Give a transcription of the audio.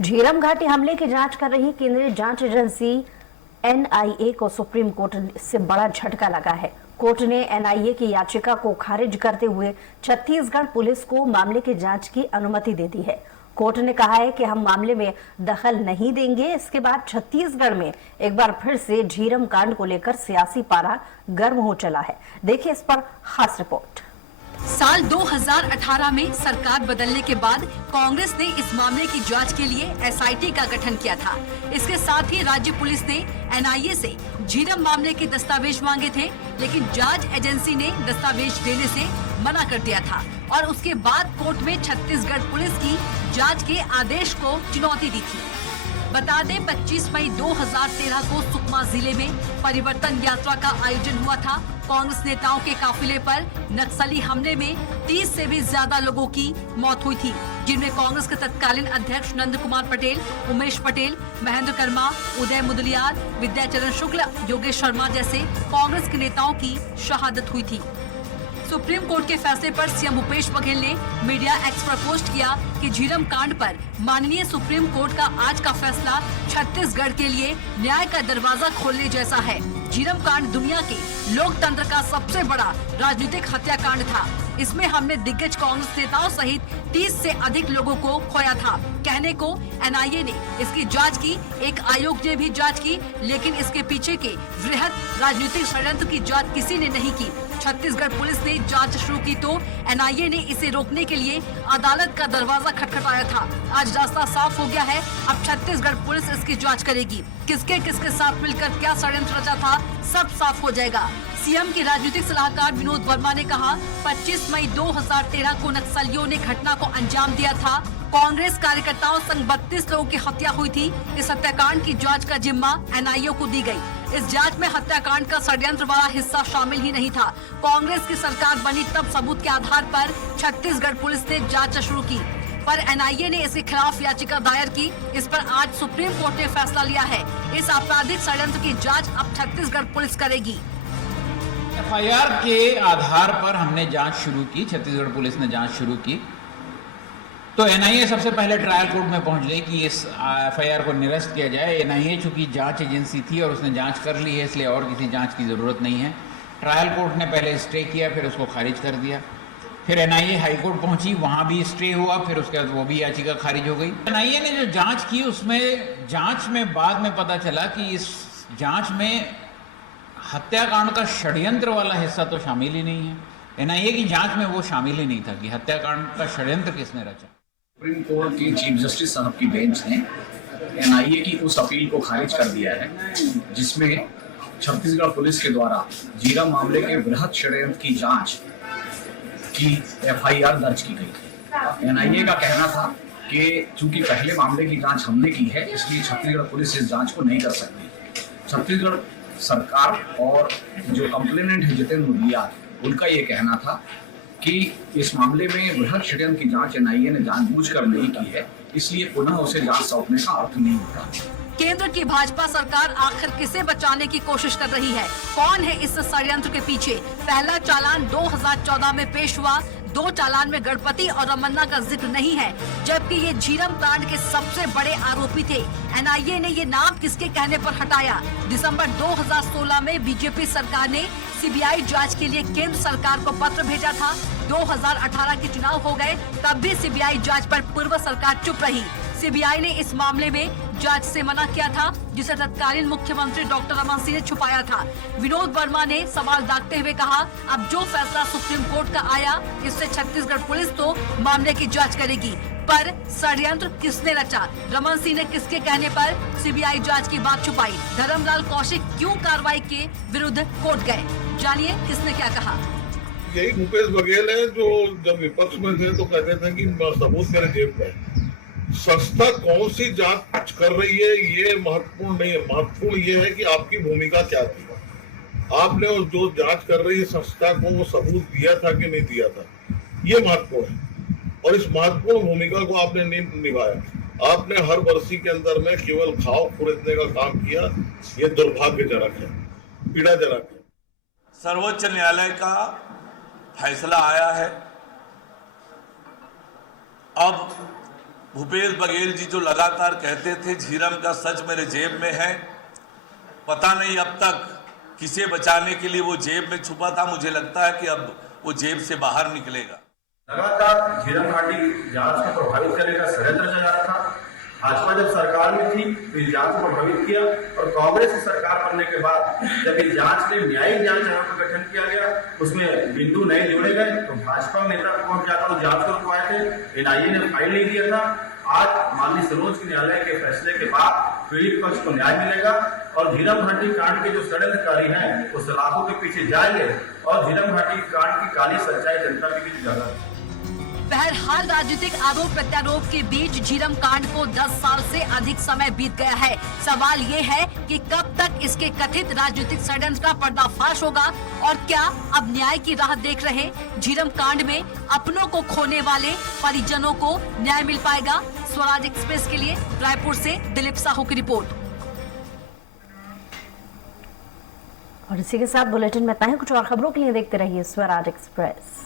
झीरम घाटी हमले की जांच कर रही केंद्रीय जांच एजेंसी एनआईए को सुप्रीम कोर्ट से बड़ा झटका लगा है। कोर्ट ने एनआईए की याचिका को खारिज करते हुए छत्तीसगढ़ पुलिस को मामले की जांच की अनुमति दे दी है। कोर्ट ने कहा है कि हम मामले में दखल नहीं देंगे। इसके बाद छत्तीसगढ़ में एक बार फिर से झीरम कांड को लेकर सियासी पारा गर्म हो चला है। देखिए इस पर खास रिपोर्ट। साल 2018 में सरकार बदलने के बाद कांग्रेस ने इस मामले की जांच के लिए एसआईटी का गठन किया था। इसके साथ ही राज्य पुलिस ने एनआईए से झीरम मामले के दस्तावेज मांगे थे, लेकिन जांच एजेंसी ने दस्तावेज देने से मना कर दिया था और उसके बाद कोर्ट में छत्तीसगढ़ पुलिस की जांच के आदेश को चुनौती दी थी। बता दें 25 मई 2013 को सुकमा जिले में परिवर्तन यात्रा का आयोजन हुआ था। कांग्रेस नेताओं के काफिले पर नक्सली हमले में 30 से भी ज्यादा लोगों की मौत हुई थी, जिनमें कांग्रेस के तत्कालीन अध्यक्ष नंद कुमार पटेल, उमेश पटेल, महेंद्र कर्मा, उदय मुदलियार, विद्याचरण शुक्ल, योगेश शर्मा जैसे कांग्रेस के नेताओं की शहादत हुई थी। सुप्रीम कोर्ट के फैसले पर सीएम भूपेश बघेल ने मीडिया एक्स पर पोस्ट किया कि झीरम कांड पर माननीय सुप्रीम कोर्ट का आज का फैसला छत्तीसगढ़ के लिए न्याय का दरवाजा खोलने जैसा है। झीरम कांड दुनिया के लोकतंत्र का सबसे बड़ा राजनीतिक हत्याकांड था। इसमें हमने दिग्गज कांग्रेस नेताओं सहित 30 से अधिक लोगों को खोया था। कहने को एनआईए ने इसकी जांच की, एक आयोग ने भी जांच की, लेकिन इसके पीछे के वृहद राजनीतिक षड्यंत्र की जांच किसी ने नहीं की। छत्तीसगढ़ पुलिस ने जांच शुरू की तो एनआईए ने इसे रोकने के लिए अदालत का दरवाजा खटखटाया था। आज रास्ता साफ हो गया है। अब छत्तीसगढ़ पुलिस इसकी जांच करेगी। किसके किसके साथ मिलकर क्या षड्यंत्र रचा था, सब साफ हो जाएगा। सीएम के राजनीतिक सलाहकार विनोद वर्मा ने कहा, 25 मई 2013 को नक्सलियों ने घटना को अंजाम दिया था। कांग्रेस कार्यकर्ताओं संग 32 लोगों की हत्या हुई थी। इस हत्याकांड की जांच का जिम्मा एनआईए को दी गई। इस जांच में हत्याकांड का षड्यंत्र वाला हिस्सा शामिल ही नहीं था। कांग्रेस की सरकार बनी तब सबूत के आधार पर छत्तीसगढ़ पुलिस ने जांच शुरू की, पर एनआईए ने इसके खिलाफ याचिका दायर की। इस पर आज सुप्रीम कोर्ट ने फैसला लिया है। इस आपराधिक षड्यंत्र की जांच अब छत्तीसगढ़ पुलिस करेगी। एफआईआर के आधार पर हमने जांच शुरू की, छत्तीसगढ़ पुलिस ने जांच शुरू की, तो एनआईए सबसे पहले ट्रायल कोर्ट में पहुंच गई कि इस एफआईआर को निरस्त किया जाए। एनआईए चूंकि जांच एजेंसी थी और उसने जांच कर ली है, इसलिए और किसी जांच की ज़रूरत नहीं है। ट्रायल कोर्ट ने पहले स्टे किया, फिर उसको खारिज कर दिया। फिर एनआईए हाईकोर्ट पहुंची, वहां भी स्टे हुआ, फिर उसके बाद वो भी याचिका खारिज हो गई। एनआईए ने जो जाँच की उसमें जाँच में बाद में पता चला कि इस जाँच में हत्याकांड का षड्यंत्र वाला हिस्सा तो शामिल ही नहीं है। एनआईए की जांच में वो शामिल ही नहीं था कि हत्याकांड का षड्यंत्र किसने रचा। सुप्रीम कोर्ट की चीफ जस्टिस साहब की बेंच ने एनआईए की उस अपील को खारिज कर दिया है जिसमें छत्तीसगढ़ पुलिस के द्वारा झीरम मामले के वृहद षड्यंत्र की जांच की एफआईआर दर्ज की गई थी। एनआईए का कहना था कि चूंकि पहले मामले की जांच हमने की है, इसलिए छत्तीसगढ़ पुलिस इस जांच को नहीं कर सकती। छत्तीसगढ़ सरकार और जो कंप्लेनेंट है जितेंद्र मुदलियार, उनका ये कहना था कि इस मामले में वृहद षड्यंत्र की जांच एनआईए ने जानबूझकर नहीं की है, इसलिए पुनः उसे जांच सौंपने का अर्थ नहीं होता। केंद्र की भाजपा सरकार आखिर किसे बचाने की कोशिश कर रही है? कौन है इस षड्यंत्र के पीछे? पहला चालान 2014 में पेश हुआ। 2 चालान में गणपति और रमन्ना का जिक्र नहीं है, जबकि ये झीरम कांड के सबसे बड़े आरोपी थे। एनआईए ने ये नाम किसके कहने पर हटाया? दिसंबर 2016 में बीजेपी सरकार ने सीबीआई जांच के लिए केंद्र सरकार को पत्र भेजा था। 2018 के चुनाव हो गए, तब भी सीबीआई जांच पर पूर्व सरकार चुप रही। सीबीआई ने इस मामले में जांच से मना किया था, जिसे तत्कालीन मुख्यमंत्री डॉक्टर रमन सिंह ने छुपाया था। विनोद वर्मा ने सवाल दागते हुए कहा, अब जो फैसला सुप्रीम कोर्ट का आया, इससे छत्तीसगढ़ पुलिस तो मामले की जांच करेगी, पर षड्यंत्र किसने रचा? रमन सिंह ने किसके कहने पर सीबीआई जांच की बात छुपाई? धर्मलाल कौशिक क्यों कार्रवाई के विरुद्ध कोर्ट गए? जानिए किसने क्या कहा। यही भूपेश बघेल है जो जब विपक्ष में थे तो कहते थे कि सबूत मेरे जेब में है। संस्था कौन सी जांच कर रही है ये महत्वपूर्ण नहीं है। महत्वपूर्ण ये है कि आपकी भूमिका क्या थी। आपने उस जो जांच कर रही संस्था को वो सबूत दिया था कि नहीं दिया था, ये महत्वपूर्ण है। और इस महत्वपूर्ण भूमिका को आपने नहीं निभाया। आपने हर वर्षी के अंदर में केवल खाओ खरीदने का काम किया। ये दुर्भाग्यजनक है, पीड़ाजनक है। सर्वोच्च न्यायालय का फैसला आया है। अब भूपेश बघेल जी जो लगातार कहते थे झीरम का सच मेरे जेब में है, पता नहीं अब तक किसे बचाने के लिए वो जेब में छुपा था। मुझे लगता है कि अब वो जेब से बाहर निकलेगा। लगातार झीरम घाटी जांच को प्रभावित करने का षड्यंत्र चला जा रहा था। भाजपा जब सरकार में थी तो इस जांच को प्रभावित किया और कांग्रेस की सरकार बनने के बाद जब इस जांच में न्यायिक जांच आयोग का गठन किया गया, उसमें बिंदु नए जोड़े गए तो भाजपा नेता कौन क्या था, जांच को रुकवाए थे। एनआईए ने फाइल नहीं दिया था। आज माननीय सर्वोच्च न्यायालय के फैसले के बाद पीड़ित पक्ष को न्याय मिलेगा और झीरम घाटी कांड के जो षड्यंत्रकारी हैं वो सलाखों के पीछे जाएंगे और झीरम घाटी कांड की काली सच्चाई जनता के बीच जगह। बहरहाल राजनीतिक आरोप प्रत्यारोप के बीच झीरम कांड को 10 साल से अधिक समय बीत गया है। सवाल ये है कि कब तक इसके कथित राजनीतिक षड्यंत्र का पर्दाफाश होगा और क्या अब न्याय की राह देख रहे झीरम कांड में अपनों को खोने वाले परिजनों को न्याय मिल पाएगा। स्वराज एक्सप्रेस के लिए रायपुर से दिलीप साहू की रिपोर्ट। और इसी के साथ बुलेटिन में इतना ही। कुछ और खबरों के लिए देखते रहिए स्वराज एक्सप्रेस।